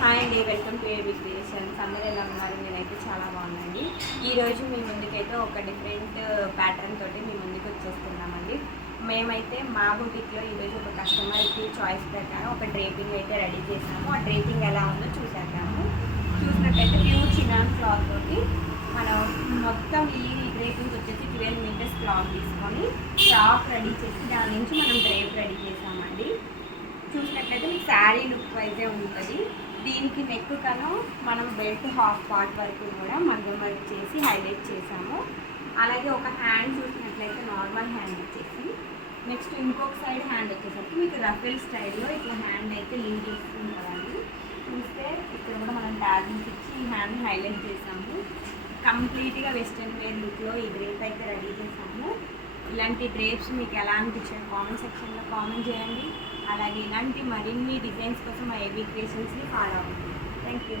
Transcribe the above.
Hi అండి, welcome to AB creations. అందరూ ఎలా ఉన్నారు? నేనైతే చాలా బాగున్నానండి. ఈరోజు మీ ముందుకైతే ఒక డిఫరెంట్ ప్యాటర్న్ తోటి మీ ముందుకు వచ్చేస్తున్నామండి. మేమైతే మా బుటిక్లో ఈరోజు ఒక కస్టమర్కి చాయిస్ ప్రకారం ఒక డ్రేపింగ్ అయితే రెడీ చేసాము. ఆ డ్రేపింగ్ ఎలా ఉందో చూసేద్దాము. చూసినట్టయితే ప్యూర్ చినాన్ క్లాత్ తోటి మనం మొత్తం ఈ డ్రేపింగ్ వచ్చేసి 12 మీటర్స్ క్లాత్ తీసుకొని ఫ్రాక్ రెడీ చేసి దాని నుంచి మనం డ్రేప్ రెడీ చేసామండి. చూసినట్లయితే మీకు శారీ లుక్ వైజే ఉంటుంది. దీనికి నెక్ కను మనం బెల్ట్ హాఫ్ పార్ట్ వరకు కూడా మగ్గం వర్క్ చేసి హైలైట్ చేసాము. అలాగే ఒక హ్యాండ్ చూసినట్లయితే నార్మల్ హ్యాండ్ వచ్చేసి, నెక్స్ట్ ఇంకొక సైడ్ హ్యాండ్ వచ్చేసరికి మీకు రఫెల్ స్టైల్లో ఇట్లా హ్యాండ్ అయితే లీవ్ చేస్తుంది కదండి. చూస్తే ఇక్కడ కూడా మనం ట్యాగింగ్స్ ఇచ్చి ఈ హ్యాండ్ హైలైట్ చేసాము. కంప్లీట్గా వెస్ట్రన్ వేర్ లుక్లో ఈ డ్రేప్ అయితే రెడీ చేసాము. ఇలాంటి డ్రేప్స్ మీకు ఎలా అనిపించారు కామెంట్ సెక్షన్లో కామెంట్ చేయండి. అలాగే ఇలాంటి మరిన్ని డిజైన్స్ కోసం మా ఏబీ క్రియేషన్స్ని ఫాలో అవ్వండి. Thank you.